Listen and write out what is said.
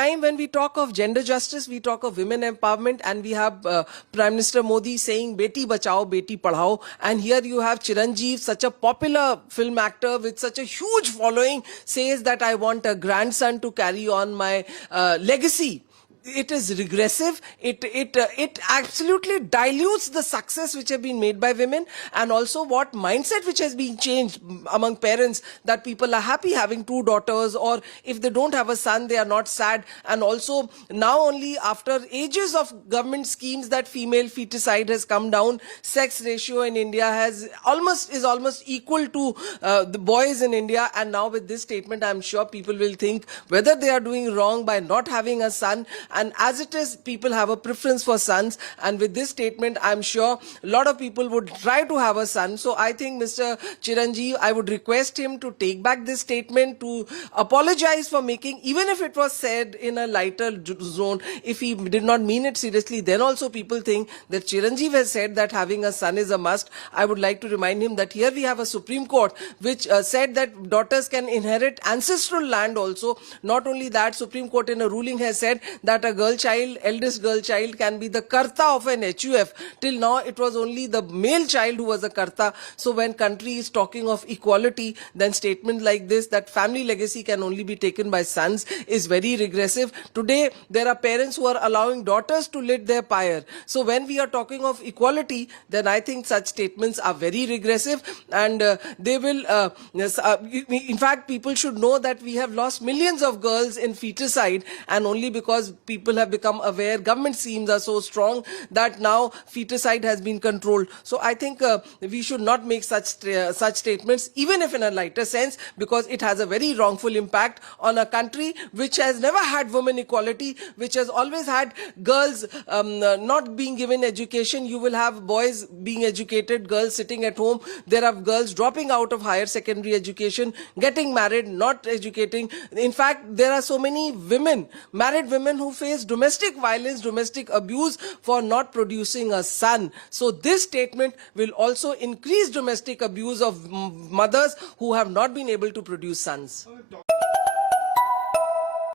time when we talk of gender justice, we talk of women empowerment, and we have Prime Minister Modi saying "Beti Bachao, Beti Padhao," and here you have Chiranjeev, such a popular film actor with such a huge following, says that I want a grandson to carry on my legacy. It is regressive. It absolutely dilutes the success which have been made by women, and also what mindset which has been changed among parents, that people are happy having two daughters, or if they don't have a son they are not sad. And also now only after ages of government schemes that female feticide has come down. Sex ratio in India is almost equal to the boys in India, and now with this statement I'm sure people will think whether they are doing wrong by not having a son. And as it is, people have a preference for sons, and with this statement I'm sure a lot of people would try to have a son. So I think Mr. Chiranjeev, I would request him to take back this statement, to apologize for making, even if it was said in a lighter zone, if he did not mean it seriously, then also people think that Chiranjeev has said that having a son is a must. I would like to remind him that here we have a Supreme Court which said that daughters can inherit ancestral land also. Not only that, Supreme Court in a ruling has said that a girl child, eldest girl child, can be the karta of an HUF. Till now it was only the male child who was a karta. So when country is talking of equality, then statement like this, that family legacy can only be taken by sons, is very regressive. Today there are parents who are allowing daughters to lit their pyre. So when we are talking of equality, then I think such statements are very regressive, and they will in fact people should know that we have lost millions of girls in feticide, and only because people have become aware, government schemes are so strong that now feticide has been controlled. So I think we should not make such statements, even if in a lighter sense, because it has a very wrongful impact on a country which has never had women equality, which has always had girls not being given education. You will have boys being educated, girls sitting at home. There are girls dropping out of higher secondary education, getting married, not educating. In fact, there are so many women, married women, who face domestic violence, domestic abuse for not producing a son. So this statement will also increase domestic abuse of mothers who have not been able to produce sons.